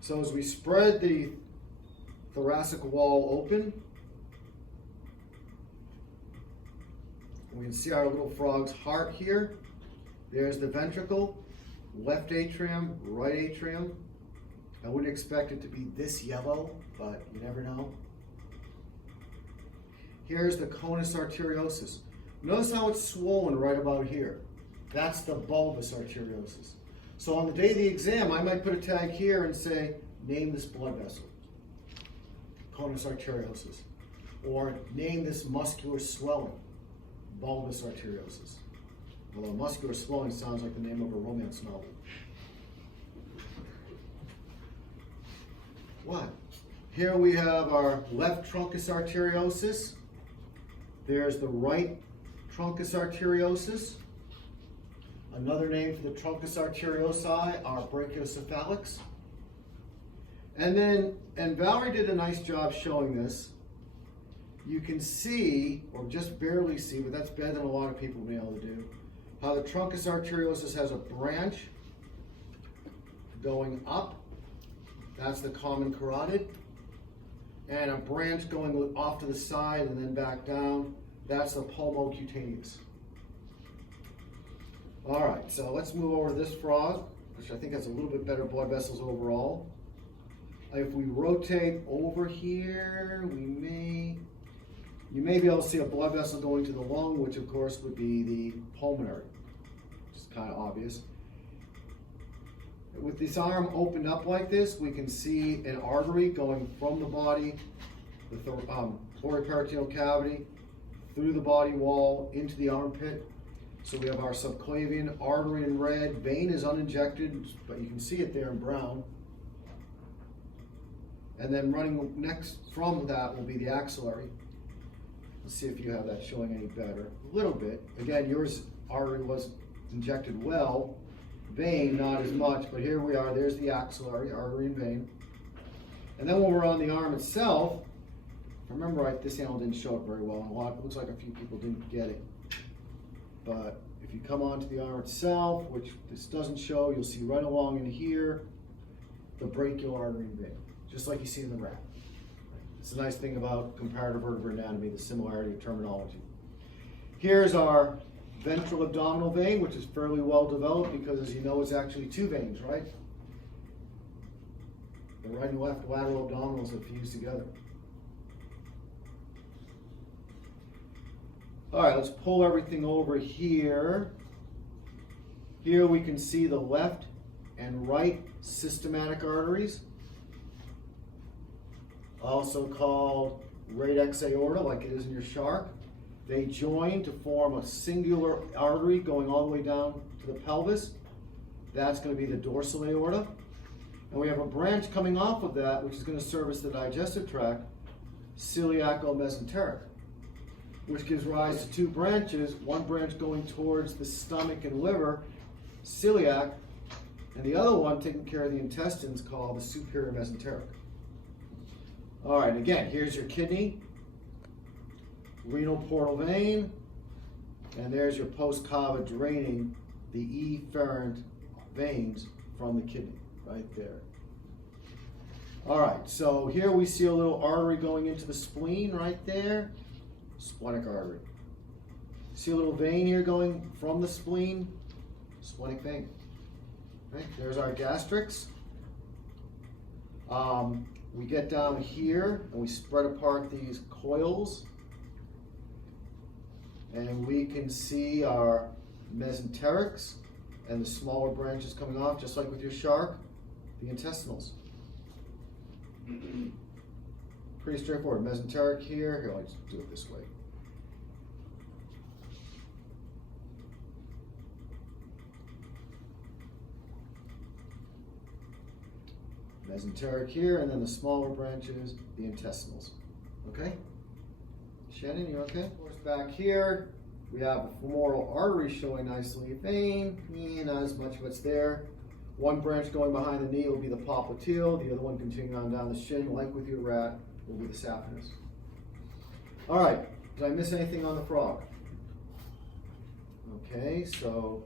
So as we spread the thoracic wall open, we can see our little frog's heart here. There's the ventricle, left atrium, right atrium. I wouldn't expect it to be this yellow, but you never know. Here's the conus arteriosus. Notice how it's swollen right about here. That's the bulbous arteriosus. So on the day of the exam, I might put a tag here and say, name this blood vessel, conus arteriosus. Or name this muscular swelling, bulbous arteriosus. Although muscular swelling sounds like the name of a romance novel. What? Here we have our left truncus arteriosus. There's the right truncus arteriosus. Another name for the truncus arteriosi are brachiocephalics. And Valerie did a nice job showing this. You can see, or just barely see, but that's better than a lot of people have been able to do, how the truncus arteriosus has a branch going up. That's the common carotid. And a branch going off to the side and then back down. That's the pulmocutaneous. All right, so let's move over to this frog, which I think has a little bit better blood vessels overall. If we rotate over here, you may be able to see a blood vessel going to the lung, which of course would be the pulmonary, which is kind of obvious. With this arm opened up like this, we can see an artery going from the body, the pericardial cavity, through the body wall into the armpit. So we have our subclavian artery in red. Vein is uninjected, but you can see it there in brown. And then running next from that will be the axillary. Let's see if you have that showing any better. A little bit. Again, yours artery was injected well. Vein, not as much, but here we are. There's the axillary, artery and vein. And then when we're on the arm itself, if I remember right, this animal didn't show it very well. It looks like a few people didn't get it. But if you come onto the arm itself, which this doesn't show, you'll see right along in here the brachial artery and vein, just like you see in the rat. It's a nice thing about comparative vertebrate anatomy, the similarity of terminology. Here's our ventral abdominal vein, which is fairly well developed because, as you know, it's actually two veins, right? The right and left lateral abdominals are fused together. All right, let's pull everything over here. Here we can see the left and right systematic arteries, also called radix aorta, like it is in your shark. They join to form a singular artery going all the way down to the pelvis. That's going to be the dorsal aorta. And we have a branch coming off of that, which is going to service the digestive tract, celiaco-mesenteric, which gives rise to two branches, one branch going towards the stomach and liver, celiac, and the other one taking care of the intestines, called the superior mesenteric. All right, again, here's your kidney, renal portal vein, and there's your post-cava draining the efferent veins from the kidney, right there. All right, so here we see a little artery going into the spleen right there, splenic artery. See a little vein here going from the spleen, splenic vein. Right, there's our gastrix. We get down here and we spread apart these coils, and we can see our mesenterics and the smaller branches coming off, just like with your shark, the intestinals. Pretty straightforward. Mesenteric here. Here, I'll just do it this way. Mesenteric here, and then the smaller branches, the intestinals. Okay? Shannon, you okay? Of course, back here, we have a femoral artery showing nicely. Vein, not as much of it's there. One branch going behind the knee will be the popliteal. The other one continuing on down the shin, like with your rat, will be the saphenous. All right, did I miss anything on the frog? Okay, so